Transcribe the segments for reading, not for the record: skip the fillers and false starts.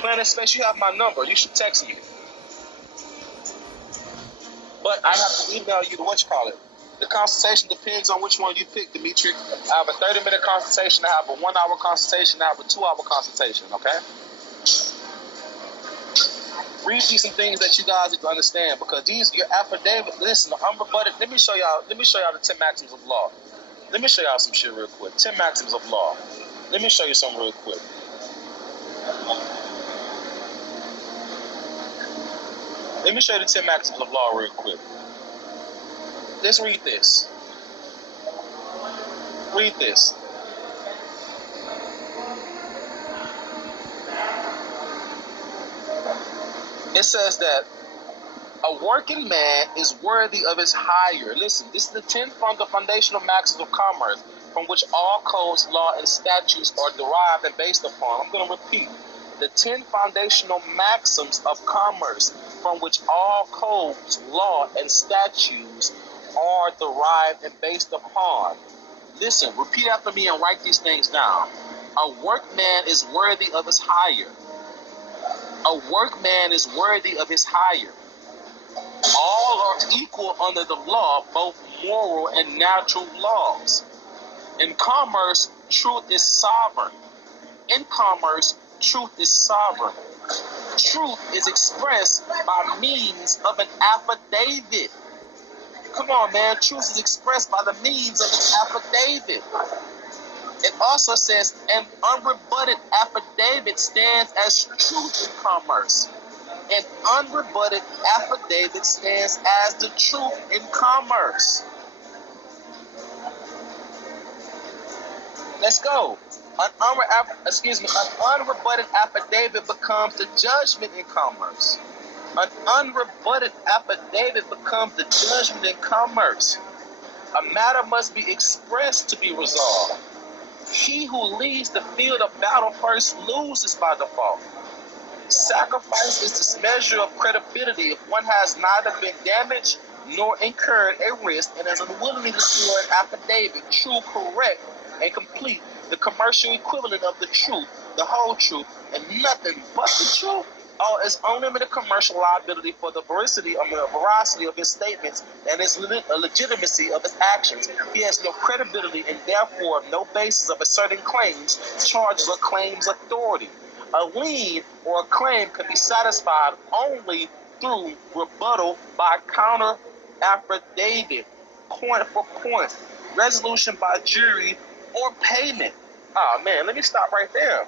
Planet Space, you have my number. You should text me. But I have to email you the. The consultation depends on which one you pick, Dimitri. I have a 30-minute consultation. I have a 1-hour consultation. I have a 2-hour consultation, okay? Read these some things that you guys need to understand, because these, your affidavit, listen, the unrebutted, let me show y'all the 10 maxims of law. Let me show y'all some shit real quick. 10 maxims of law. Let me show you something real quick. Let me show you the 10 maxims of law real quick. Let's read this. Read this. It says that a working man is worthy of his hire. Listen, this is the 10 foundational maxims of commerce from which all codes, law, and statutes are derived and based upon. I'm going to repeat. The 10 foundational maxims of commerce from which all codes, law, and statutes are derived and based upon. Listen, repeat after me and write these things down. A workman is worthy of his hire. A workman is worthy of his hire. All are equal under the law, both moral and natural laws. In commerce, truth is sovereign. In commerce, truth is sovereign. Truth is expressed by means of an affidavit. Come on, man. Truth is expressed by the means of an affidavit. It also says an unrebutted affidavit stands as truth in commerce. An unrebutted affidavit stands as the truth in commerce. Let's go. An unrebutted affidavit becomes the judgment in commerce. An unrebutted affidavit becomes the judgment in commerce. A matter must be expressed to be resolved. He who leads the field of battle first loses by default. Sacrifice is this measure of credibility if one has neither been damaged nor incurred a risk and is unwillingly to swear an affidavit, true, correct, and complete, the commercial equivalent of the truth, the whole truth, and nothing but the truth. Is unlimited commercial liability for the veracity of his statements and his legitimacy of his actions. He has no credibility and therefore no basis of asserting claims, charges, or claims authority. A lien or a claim can be satisfied only through rebuttal by counter affidavit, point for point, resolution by jury, or payment. Oh man, let me stop right there.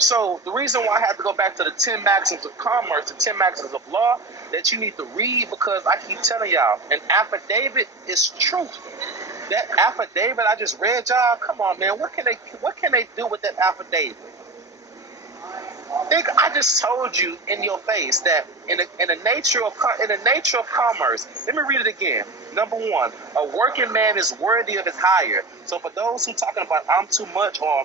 So the reason why I had to go back to the 10 maxims of commerce, the 10 maxims of law, that you need to read, because I keep telling y'all, an affidavit is truth. That affidavit I just read y'all, come on man, what can they do with that affidavit? I just told you in your face that in the nature of commerce, let me read it again. Number one, a working man is worthy of his hire. So for those who talking about I'm too much or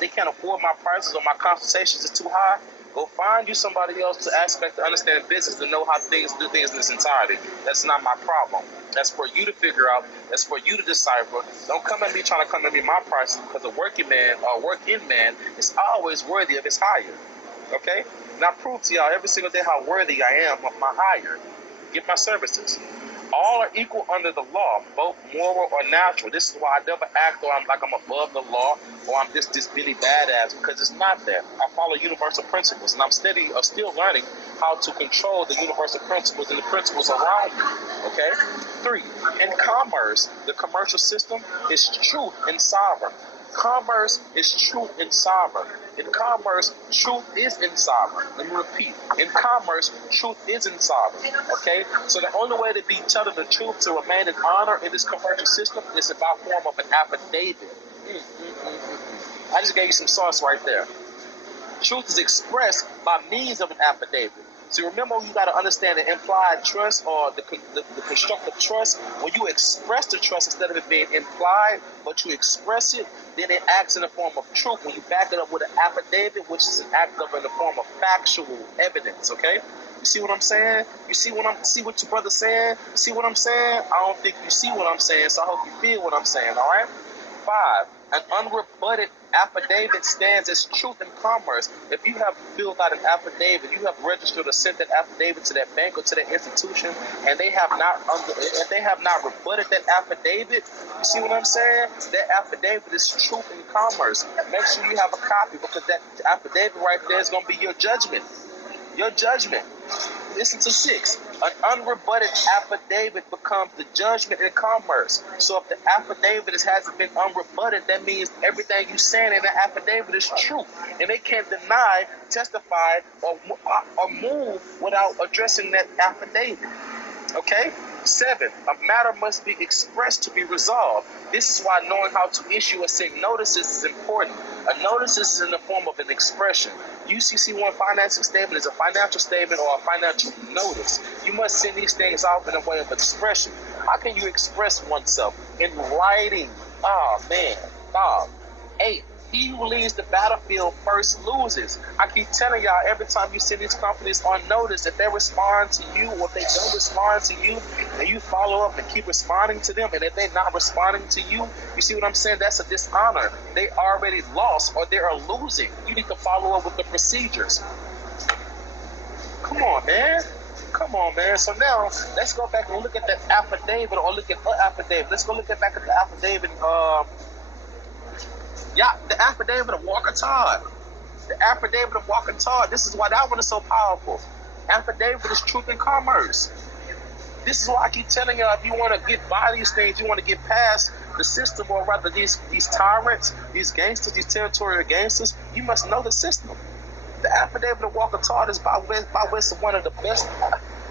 they can't afford my prices or my consultations is too high, go find you somebody else to understand business, to know how things do things in its entirety. That's not my problem. That's for you to figure out. That's for you to decipher. Don't come at me trying to come at me my prices, because a working man is always worthy of his hire. Okay? And I prove to y'all every single day how worthy I am of my hire. Get my services. All are equal under the law, both moral or natural. This is why I never act I'm above the law or I'm this Billy Badass, because it's not that. I follow universal principles, and I'm still learning how to control the universal principles and the principles around me. Okay? 3, in commerce, the commercial system is truth and sovereign. Commerce is truth and sovereign. In commerce, truth is in sovereign. Let me repeat. In commerce, truth is in sovereign. Okay? So the only way to be telling the truth, to remain in honor in this commercial system, is by form of an affidavit. I just gave you some sauce right there. Truth is expressed by means of an affidavit. So remember, you got to understand the implied trust or the constructive trust. When you express the trust instead of it being implied, but you express it, then it acts in the form of truth. When you back it up with an affidavit, which is an act of in the form of factual evidence. Okay, you see what I'm saying? See what your brother's saying? See what I'm saying? I don't think you see what I'm saying, so I hope you feel what I'm saying. All right. 5, an unrebutted Affidavit stands as truth in commerce. If you have filled out an affidavit, you have registered or sent that affidavit to that bank or to that institution, and they have not rebutted that affidavit. You see what I'm saying? That affidavit is truth in commerce. Make sure you have a copy, because that affidavit right there is going to be your judgment. Your judgment. Listen to 6. An unrebutted affidavit becomes the judgment in commerce. So if the affidavit hasn't been unrebutted, that means everything you saying in the affidavit is true. And they can't deny, testify, or move without addressing that affidavit. Okay? 7. A matter must be expressed to be resolved. This is why knowing how to issue or send notices is important. A notice is in the form of an expression. UCC1 financing statement is a financial statement or a financial notice. You must send these things out in a way of expression. How can you express oneself? In writing. Oh, man. 8. He who leaves the battlefield first loses. I keep telling y'all, every time you send these companies on notice, if they respond to you or if they don't respond to you, and you follow up and keep responding to them, and if they're not responding to you, you see what I'm saying? That's a dishonor. They already lost or they are losing. You need to follow up with the procedures. Come on, man. Come on, man. So now, let's go back and look at that affidavit, or look at the affidavit. Let's go look back at the affidavit. The affidavit of Walker Todd. The affidavit of Walker Todd. This is why that one is so powerful. Affidavit is truth in commerce. This is why I keep telling y'all, if you want to get by these things, you want to get past the system, or rather these tyrants, these gangsters, these territorial gangsters, you must know the system. The affidavit of Walker Todd is by one of the best.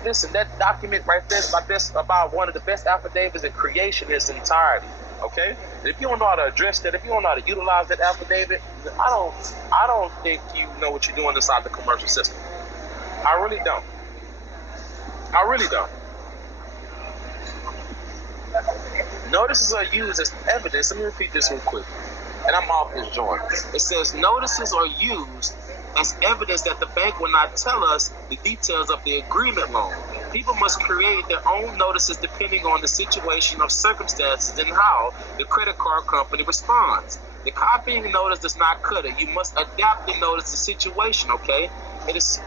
Listen, that document right there is about one of the best affidavits in creation in its entirety. Okay? And if you don't know how to address that, if you don't know how to utilize that affidavit, I don't think you know what you're doing inside the commercial system. I really don't. I really don't. Notices are used as evidence. Let me repeat this real quick. And I'm off this joint. It says notices are used as evidence that the bank will not tell us the details of the agreement loan. People must create their own notices depending on the situation of circumstances and how the credit card company responds. The copying notice does not cut it. You must adapt the notice to the situation, okay? It is...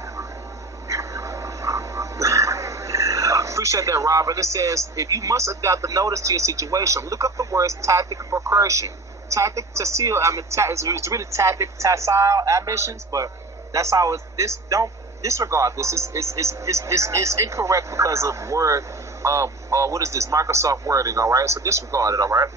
Appreciate that, Robert. It says, if you must adapt the notice to your situation, look up the words tactic and precaution. Tactic to seal, it's really tactile admissions, but that's how it's. Don't disregard this. It's incorrect because of word. What is this? Microsoft wording. All right, so disregard it. All right.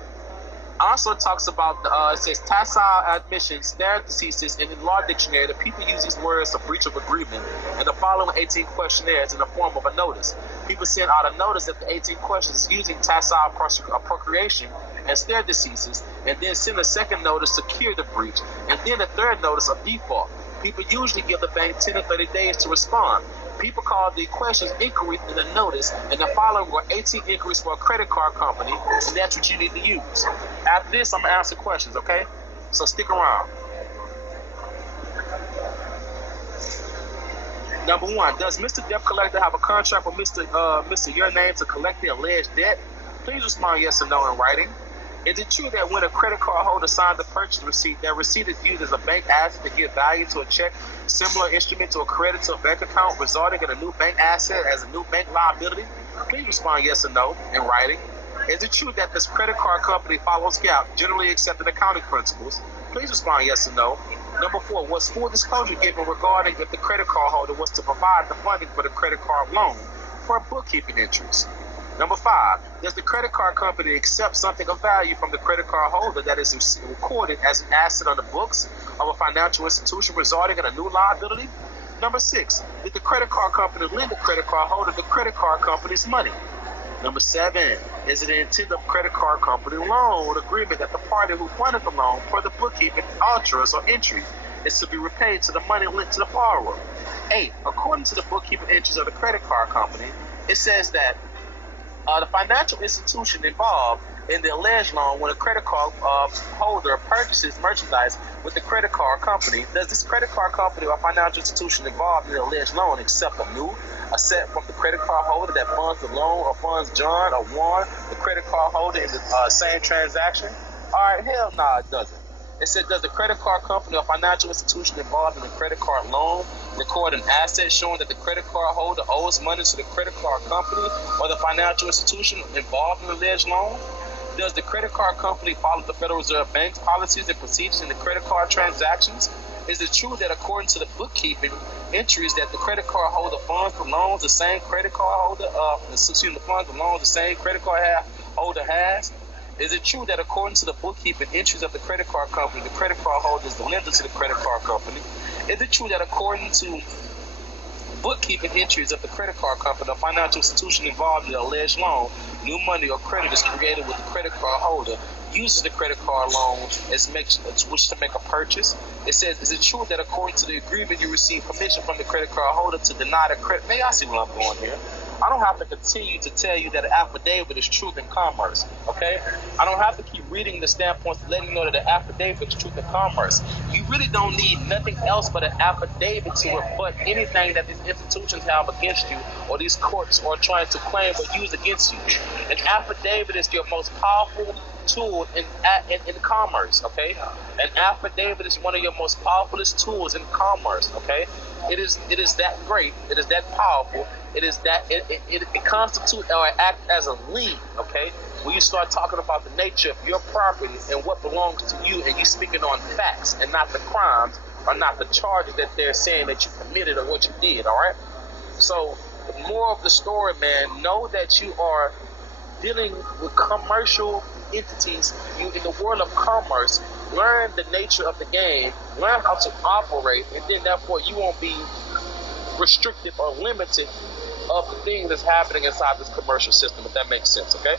Also talks about it says tactile admissions, stare decisis, and in law dictionary, the people use these words of breach of agreement and the following 18 questionnaires in the form of a notice. People send out a notice at the 18 questions using tactile procreation and stare decisis, and then send a second notice to cure the breach, and then a third notice of default. People usually give the bank 10 or 30 days to respond. People call the questions inquiries in the notice, and the following were 18 inquiries for a credit card company, and that's what you need to use. After this, I'm going to answer questions, okay? So stick around. Number 1, does Mr. Debt Collector have a contract with Mr. Your Name to collect the alleged debt? Please respond yes or no in writing. Is it true that when a credit card holder signs a purchase receipt, that receipt is used as a bank asset to give value to a check, similar instrument to a credit to a bank account, resulting in a new bank asset as a new bank liability? Please respond yes or no in writing. Is it true that this credit card company follows GAAP, generally accepted accounting principles? Please respond yes or no. Number 4, was full disclosure given regarding if the credit card holder was to provide the funding for the credit card loan for bookkeeping entries? Number 5, does the credit card company accept something of value from the credit card holder that is recorded as an asset on the books of a financial institution, resulting in a new liability? Number 6, did the credit card company lend the credit card holder the credit card company's money? Number 7, is it the intent of credit card company loan agreement that the party who funded the loan for the bookkeeping ultras or entry is to be repaid to the money lent to the borrower? 8, according to the bookkeeping entries of the credit card company, it says that the financial institution involved in the alleged loan, when a credit card holder purchases merchandise with the credit card company, does this credit card company or financial institution involved in the alleged loan accept a set from the credit card holder that funds the loan or funds John or Juan, the credit card holder, in the same transaction? All right, hell no, it doesn't. It said, does the credit card company or financial institution involved in the credit card loan record an asset showing that the credit card holder owes money to the credit card company or the financial institution involved in the alleged loan? Does the credit card company follow the Federal Reserve Bank's policies and procedures in the credit card transactions? Is it true that according to the bookkeeping entries that the credit card holder funds the loans the same credit card holder, funds the loans the same credit card holder has? Is it true that according to the bookkeeping entries of the credit card company, the credit card holder is the lender to the credit card company? Is it true that according to bookkeeping entries of the credit card company or financial institution involved in the alleged loan, new money or credit is created with the credit card holder uses the credit card loan as wish to make a purchase? It says, is it true that according to the agreement you receive permission from the credit card holder to deny the credit? May I see what I'm going here? I don't have to continue to tell you that an affidavit is truth in commerce, okay? I don't have to keep reading the standpoints to let you know that an affidavit is truth in commerce. You really don't need nothing else but an affidavit to rebut anything that these institutions have against you or these courts are trying to claim or use against you. An affidavit is your most powerful tool in commerce, okay? An affidavit is one of your most powerful tools in commerce, okay? It is that great. It is that powerful. It is that it constitutes or act as a lien, okay? When you start talking about the nature of your property and what belongs to you, and you speaking on facts and not the crimes or not the charges that they're saying that you committed or what you did, all right? So the moral of the story, man, know that you are dealing with commercial entities. You in the world of commerce, learn the nature of the game, learn how to operate, and then therefore you won't be restricted or limited of the things that's happening inside this commercial system, if that makes sense, okay?